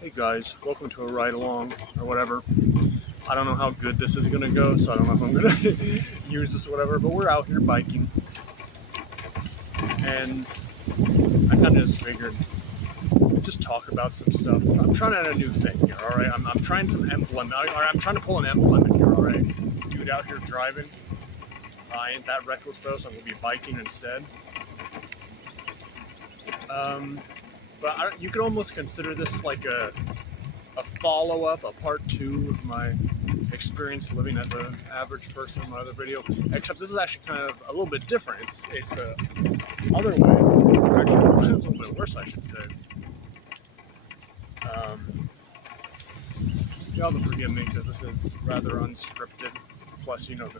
Hey guys, welcome to a ride along or whatever. I don't know how good this is gonna go, so I don't know if I'm gonna use this or whatever, but we're out here biking. And I kinda just figured just talk about some stuff. I'm trying out a new thing here, alright? I'm trying some emblem. I'm trying to pull an emblem in here, alright? Dude out here driving. I ain't that reckless though, so I'm gonna be biking instead. But you could almost consider this like a follow-up, a part 2 of my experience living as an average person in my other video. Except this is actually kind of a little bit different. It's a other way, or actually a little bit worse, I should say. Y'all will forgive me because this is rather unscripted. Plus, you know, the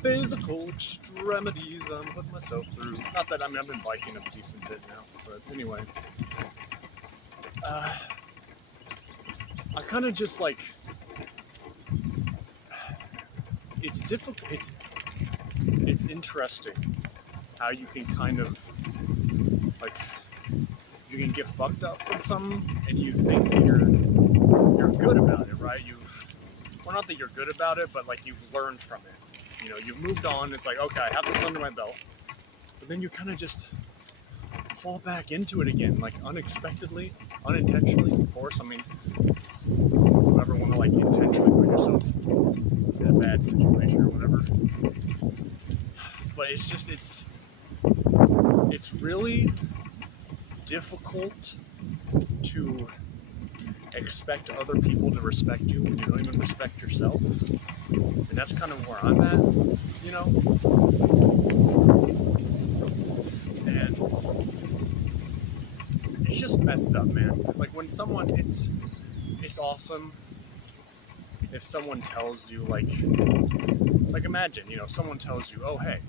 physical extremities I'm putting myself through. Not that, I've been biking a decent bit now, but anyway. I kind of just like, it's difficult, it's interesting how you can kind of, like, you can get fucked up from something and you think you're good about it, right? Well, not that you're good about it, but like you've learned from it. You know, you've moved on. It's like, okay, I have this under my belt. But then you kind of just fall back into it again, like unexpectedly, unintentionally, of course. I mean, you ever want to like intentionally put yourself in a bad situation or whatever. But it's really difficult to expect other people to respect you when you don't even respect yourself. And that's kind of where I'm at, you know? And it's just messed up, man. It's like when someone, it's awesome if someone tells you, like imagine, you know, someone tells you, oh, hey,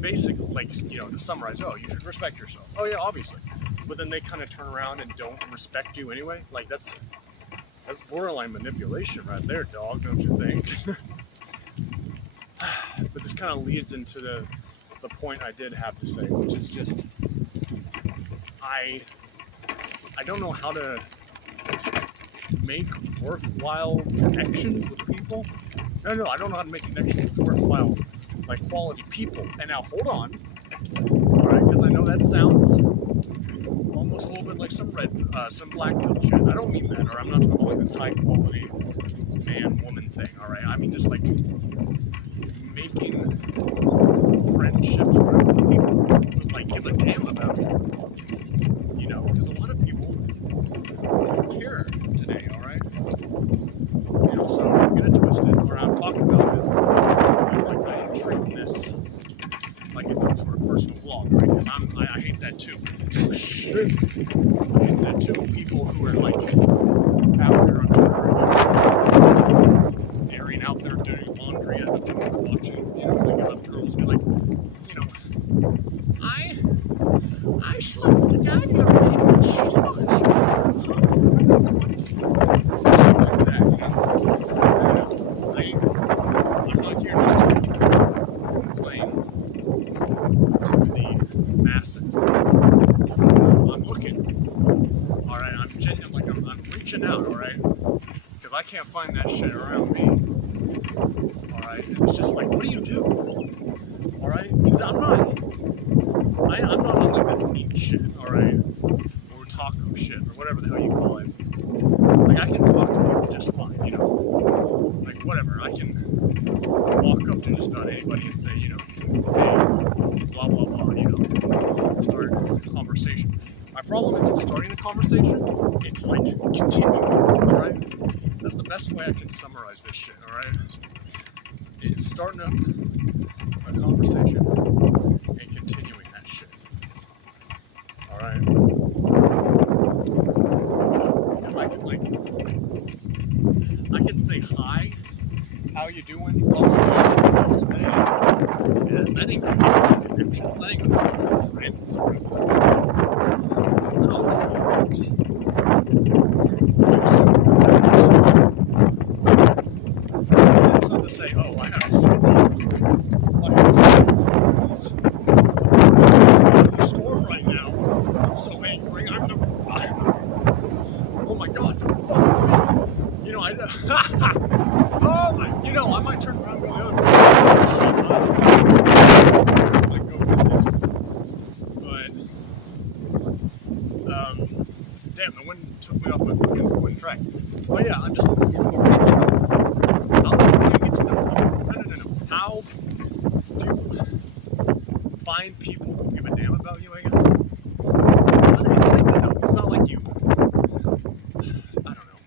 basically, like, you know, to summarize, oh, you should respect yourself. Oh, yeah, obviously. But then they kind of turn around and don't respect you anyway. Like, that's borderline manipulation right there, dog, don't you think? But this kind of leads into the point I did have to say, which is just, I don't know how to make worthwhile connections with people. No, I don't know how to make connections with worthwhile, like, quality people. And now, hold on, all right, because I know that sounds almost a little bit like some black pill shit. I don't mean that, or I'm not talking about like this high quality man-woman thing, all right? I mean just like making friendships with people who like give a damn about it. You know, because a lot of people don't care today, all right? You know, so don't get it twisted. When I'm talking about this, like I am treating this like it's some sort of personal vlog, right? Because I hate that too. Shit. I hate that too. People who are like out there on Twitter and airing out their dirty laundry as if no one's watching. You know, like other girls be like, you know, I slept with a guy the other day. Like that, you know? I'm not here to complain to the masses. I'm looking, all right. I'm genuine, like I'm reaching out, all right, because I can't find that shit around me. All right, it's just like, what do you do? All right, because I'm not on like this neat shit, all right, or taco shit or whatever the hell you call it. Like I can talk to people just fine, you know, like whatever. I can walk up to just about anybody and say, you know, hey, blah blah blah, you know, start a conversation. My problem isn't starting a conversation, it's like continuing, alright? That's the best way I can summarize this shit, alright? Is starting a conversation and continuing that shit. Alright? Because I can say hi, how you doing, blah blah blah, all day. Yeah, that ain't gonna be connections, that ain't gonna be friends or whatever. No, it's not works. It's not to say, oh, I have friends in the storm right now. I'm so angry. I'm the Oh my, you know, I might turn around and go the other way. Like, go with it. But, damn, the wind took me off my fucking track. But yeah, I'm just, this kind of more, how do you get to know people? No. How do you find people who give a damn about you, I guess? It's like, no, it's not like you, I don't know.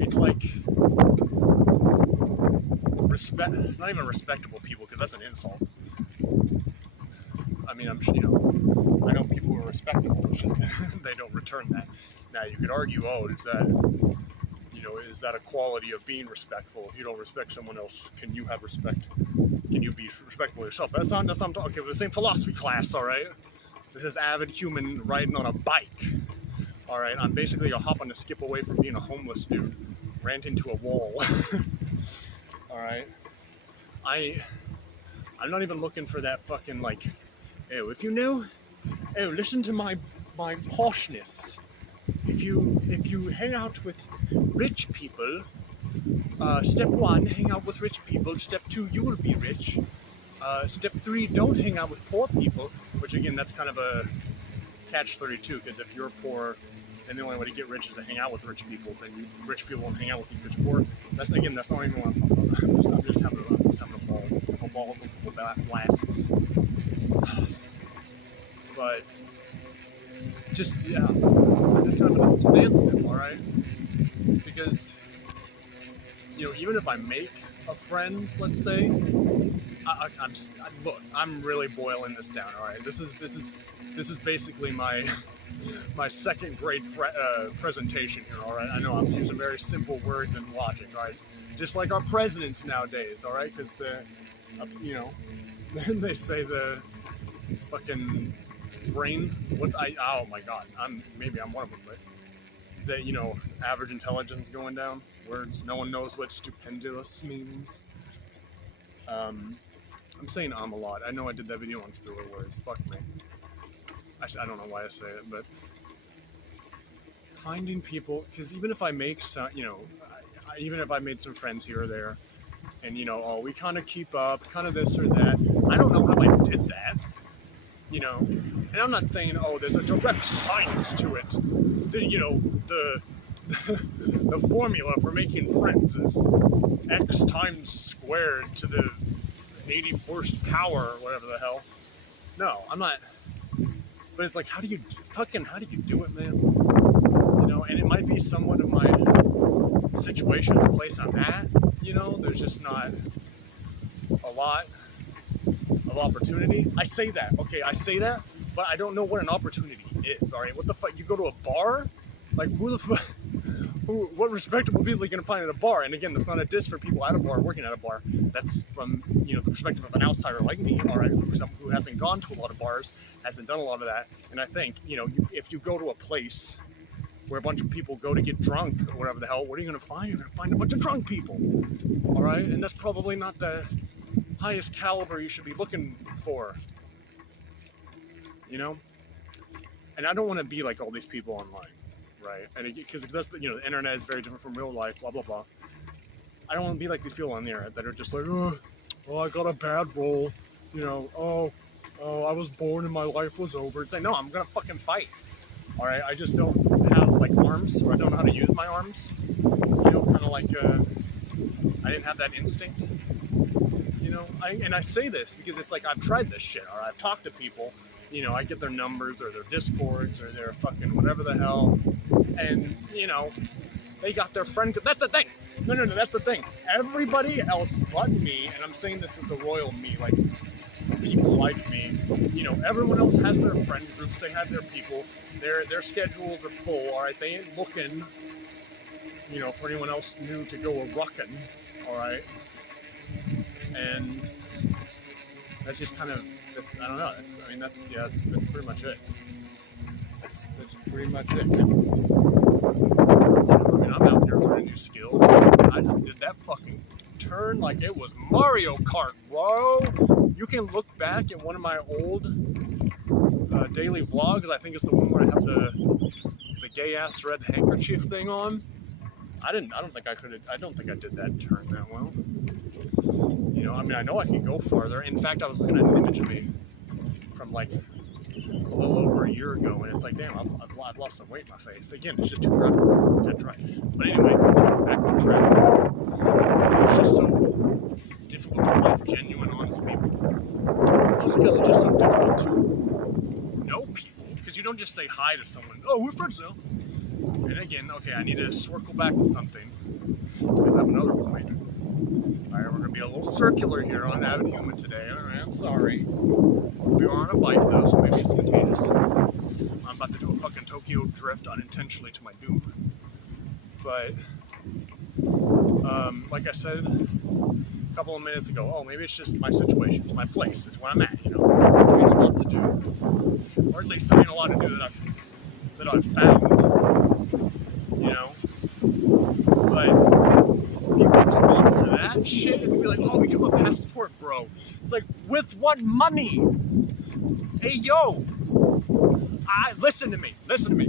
It's like not even respectable people, because that's an insult. I mean, I know people who are respectable, it's just they don't return that. Now, you could argue, is that a quality of being respectful? If you don't respect someone else, can you have respect? Can you be respectful yourself? That's not talking. Okay, we're the same philosophy class, all right? This is avid human riding on a bike. All right, I'm basically a hop on a skip away from being a homeless dude, ranting to a wall. All right, I'm not even looking for that fucking like, if you knew, listen to my poshness. If you hang out with rich people, step 1, hang out with rich people. Step 2, you will be rich. Step 3, don't hang out with poor people. Which again, that's kind of a catch-32, because if you're poor and the only way to get rich is to hang out with rich people, then rich people won't hang out with you because you're poor. That's not even what I'm talking about. I'm just having a ball of blasts. But just, yeah, I'm just kind of at a standstill, alright? Because, even if I make a friend, let's say, look, I'm really boiling this down, alright? This is basically my second grade presentation here, alright? I know I'm using very simple words and logic, alright? Just like our presidents nowadays, alright? Because they say the fucking brain, oh my god, maybe I'm one of them, but the, average intelligence going down, words, no one knows what stupendous means. I'm saying a lot. I know I did that video on filler words, fuck me. I don't know why I say it, but finding people, because even if I make some, even if I made some friends here or there, and we kind of keep up, kind of this or that, I don't know how I did that, and I'm not saying, there's a direct science to it, the formula for making friends is X times squared to the 81st power, or whatever the hell. No, I'm not. But it's like, how do you do it, man? And it might be somewhat of my situation, the place I'm at. There's just not a lot of opportunity. I say that, but I don't know what an opportunity is. All right, what the fuck? You go to a bar? Like, who the fuck? What respectable people are you going to find at a bar? And again, that's not a diss for people at a bar, working at a bar. That's from, the perspective of an outsider like me, all right, who hasn't gone to a lot of bars, hasn't done a lot of that. And I think, if you go to a place where a bunch of people go to get drunk or whatever the hell, what are you going to find? You're going to find a bunch of drunk people, all right? And that's probably not the highest caliber you should be looking for, And I don't want to be like all these people online. Right, and because the internet is very different from real life, blah blah blah. I don't want to be like these people on the internet that are just like, I got a bad role, I was born and my life was over. It's like, no, I'm gonna fucking fight. All right, I just don't have like arms, or I don't know how to use my arms. Kind of like I didn't have that instinct. And I say this because it's like I've tried this shit. Or I've talked to people. I get their numbers or their Discords or their fucking whatever the hell. And, they got their friend. That's the thing. No, that's the thing. Everybody else but me, and I'm saying this is the royal me, like people like me, everyone else has their friend groups. They have their people. Their schedules are full, all right? They ain't looking, for anyone else new to go a-ruckin', all right? And that's just kind of, I don't know. That's pretty much it. That's pretty much it. I'm out here learning new skills. I just did that fucking turn like it was Mario Kart, bro. You can look back at one of my old daily vlogs. I think it's the one where I have the gay ass red handkerchief thing on. I don't think I did that turn that well. You know, I mean, I know I can go farther. In fact, I was looking at an image of me from like a little over a year ago, and it's like, damn, I've lost some weight in my face. Again, it's just too graphic. Can't try. But anyway, back on track. It's just so difficult to find genuine, honest people. Just because it's just so difficult to know people. Because you don't just say hi to someone. Oh, we're friends now. And again, okay, I need to circle back to something. I have another point. Alright, we're going to be a little circular here on Avid Human today. Alright, I'm sorry. We are on a bike though, so maybe it's contagious. I'm about to do a fucking Tokyo drift unintentionally to my doom. But, like I said a couple of minutes ago, oh, maybe it's just my situation, it's my place, it's where I'm at, you know. There ain't a lot to do. Or at least there ain't a lot to do that I've found, you know. But people's response to that shit is gonna be like, oh, become a passport bro. It's like, with what money? Hey, yo, listen to me.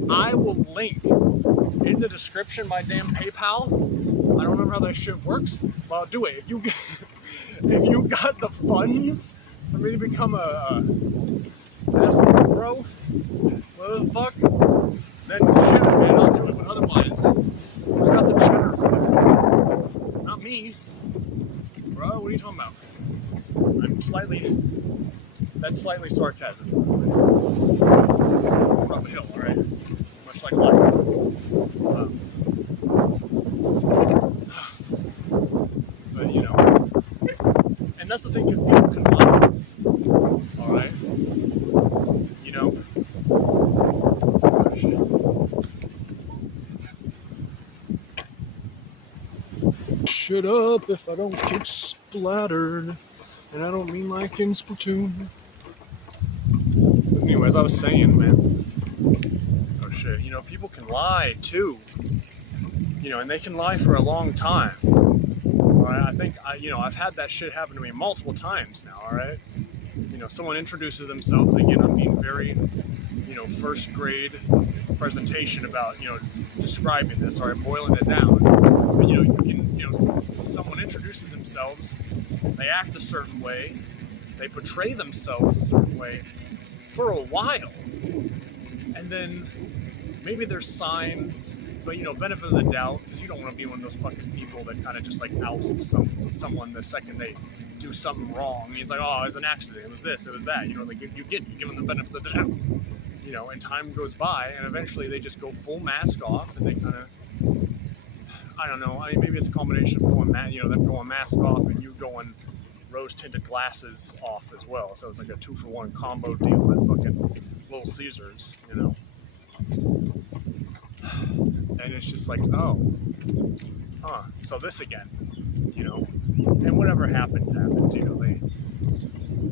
I will link in the description my damn PayPal. I don't remember how that shit works, but I'll do it. If you got the funds for me to become a passport bro, what the fuck? Then shit, man, I'll do it. But otherwise, who's got the cheddar for it? Not me, bro. What are you talking about? That's slightly sarcasm. From a hill, alright? Much like life. But, you know. And that's the thing, because people can lie. Alright? You know? Shut up if I don't get splattered. And I don't mean like in Splatoon. But anyways, I was saying, man. Oh shit, you know, people can lie too. You know, and they can lie for a long time. Alright, I think, I've had that shit happen to me multiple times now, alright? You know, someone introduces themselves, again, I'm being very, first grade presentation about, describing this, alright, boiling it down. But, someone introduces themselves, they act a certain way, they portray themselves a certain way for a while, and then maybe there's signs, but benefit of the doubt, because you don't want to be one of those fucking people that kind of just like ousts someone the second they do something wrong. I mean, it's like, oh, it was an accident, it was this, it was that, like you give them the benefit of the doubt, and time goes by, and eventually they just go full mask off, and they kind of, I don't know, I mean, maybe it's a combination of them going mask off and you going rose-tinted glasses off as well. So it's like a 2-for-1 combo deal at fucking Little Caesars, And it's just like, oh, so this again, And whatever happens. They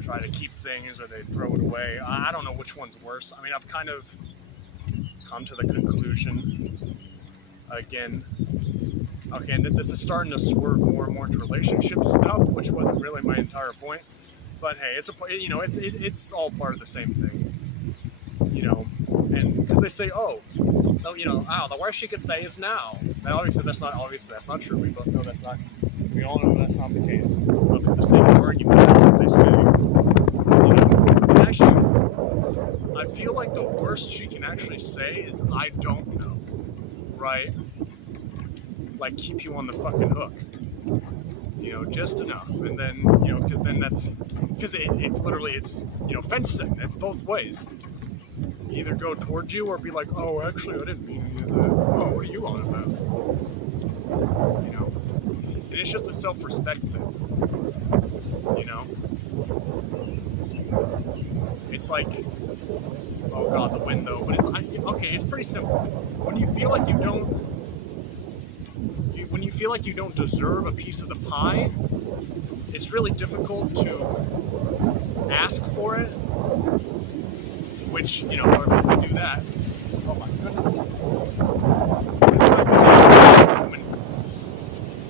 try to keep things or they throw it away. I don't know which one's worse. I mean, I've kind of come to the conclusion, again, okay, and this is starting to swerve more and more into relationship stuff, which wasn't really my entire point. But hey, it's all part of the same thing, And because they say, the worst you could say is now. And obviously that's not true. We both know that's not. We all know that's not the case. But for the sake of argument, that's what they say. And actually, I feel like the worst she can actually say is "I don't know," right? Like keep you on the fucking hook, just enough, and then because it's literally fencing. It's both ways. You either go towards you or be like, oh, actually, I didn't mean any of that. Oh, what are you on about? And it's just the self-respect thing. It's like, oh god, the window. But it's pretty simple. When you feel like you don't deserve a piece of the pie, it's really difficult to ask for it, which, however we do that, oh my goodness,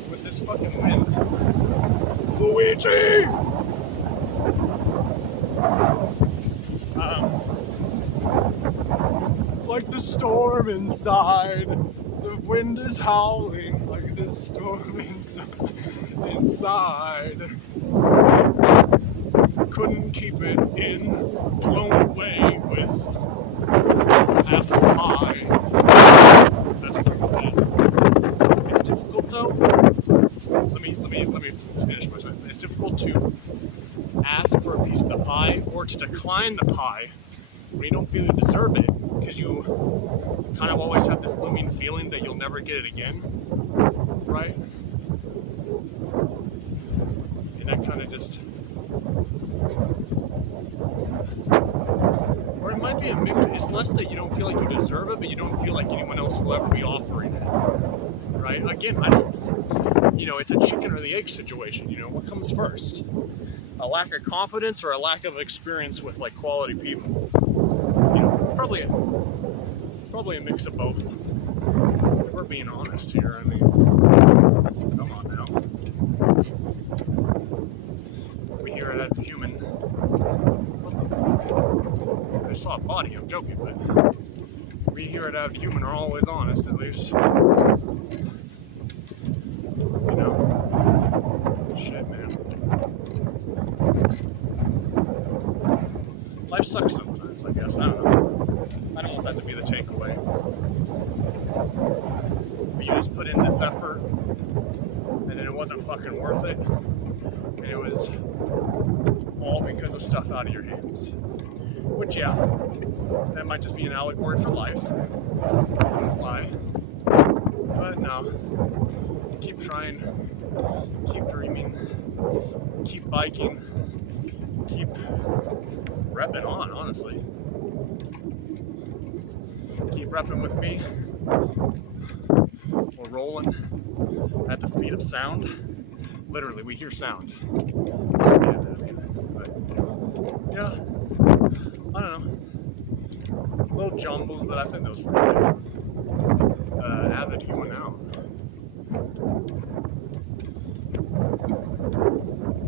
with this fucking wind, Luigi! like the storm inside. The wind is howling like the storm inside. Couldn't keep it in, blown away with apple pie. That's what that. It's difficult though. Let me finish my sentence. It's difficult to ask for a piece of the pie or to decline the pie when you don't feel you deserve it, because you kind of always have this looming feeling that you'll never get it again, right? And that kind of just, or it might be a mix. It's less that you don't feel like you deserve it, but you don't feel like anyone else will ever be offering it, right? Again, I don't, it's a chicken or the egg situation. What comes first? A lack of confidence or a lack of experience with like quality people? Probably a mix of both. If we're being honest here, I mean, come on now. We hear it at the human. I saw a body, I'm joking, but we here at Avid Human are always honest, at least. Shit, man. Life sucks sometimes, I guess. I don't know. I don't want that to be the takeaway. But you just put in this effort, and then it wasn't fucking worth it. And it was all because of stuff out of your hands. Which, yeah, that might just be an allegory for life. I won't lie. But no. Keep trying. Keep dreaming. Keep biking. Keep repping on, honestly. Keep repping with me. We're rolling at the speed of sound. Literally, we hear sound. But, yeah, I don't know. A little jumbled, but I think those were good. Avid Human out.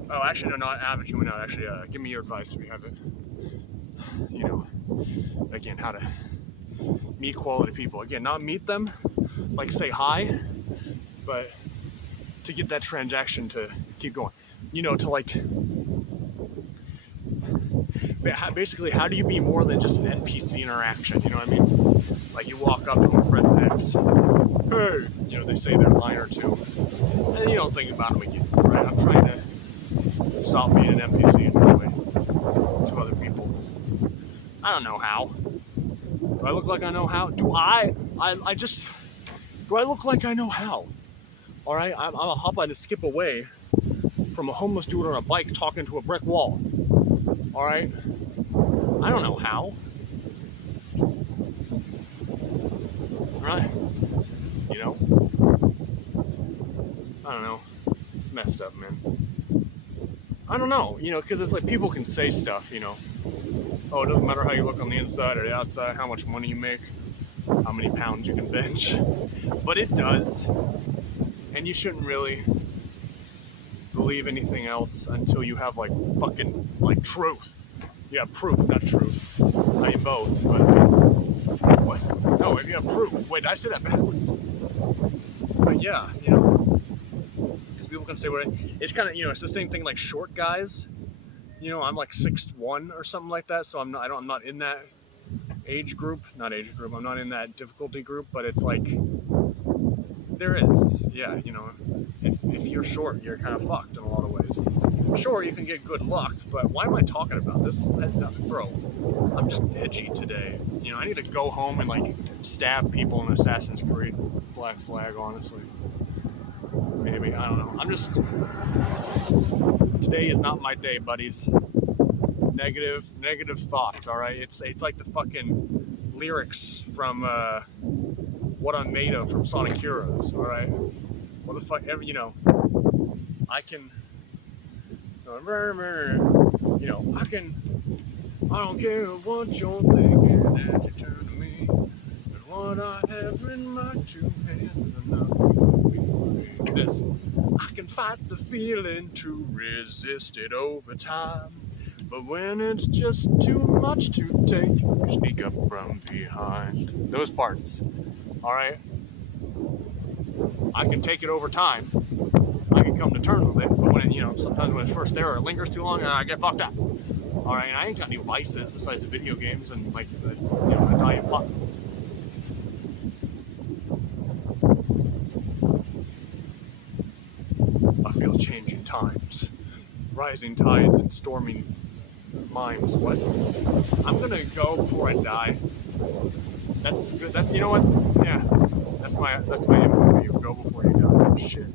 Oh, actually, no, not Avid Human out. Actually, give me your advice if you have it. Again, how to meet quality people. Again, not meet them, like say hi, but to get that transaction to keep going. To like, basically, how do you be more than just an NPC interaction? You know what I mean? Like you walk up to them, press X, hey, they say their line or two, and you don't think about them again, right? I'm trying to stop being an NPC in my way to other people. I don't know how. Do I look like I know how? Do I look like I know how? All right, I'm a hop on to skip away from a homeless dude on a bike talking to a brick wall. All right, I don't know how. Right? I don't know. It's messed up, man. I don't know, because it's like people can say stuff, oh, it doesn't matter how you look on the inside or the outside, how much money you make, how many pounds you can bench, but it does, and you shouldn't really believe anything else until you have like fucking like truth. Yeah, proof, not truth. I mean both, but what? No, if you have proof. Wait, did I say that backwards? But yeah, because people can say what it's kind of, it's the same thing like short guys. I'm like 6'1" or something like that, so I'm not in that age group. Not age group. I'm not in that difficulty group, but it's like there is, yeah. If you're short, you're kind of fucked in a lot of ways. Sure, you can get good luck, but why am I talking about this? That's nothing, bro. I'm just edgy today. I need to go home and like stab people in Assassin's Creed. Black Flag, honestly. Maybe, I don't know. Today is not my day, buddies. Negative thoughts, alright? It's like the fucking lyrics from What I'm Made Of from Sonic Heroes, alright? What the fuck, I don't care what you're thinking as you turn to me, but what I have in my two hands is enough. This, I can fight the feeling to resist it over time. But when it's just too much to take, you sneak up from behind. Those parts. Alright? I can take it over time. I can come to terms with it, but when it, sometimes when it's first there or it lingers too long, and I get fucked up. Alright, and I ain't got any vices besides the video games and like the Italian pop. I feel changing times, rising tides and storming minds. What? I'm gonna go before I die. That's good. That's, you know what? Yeah. That's my input for you. Go before you die. Shit.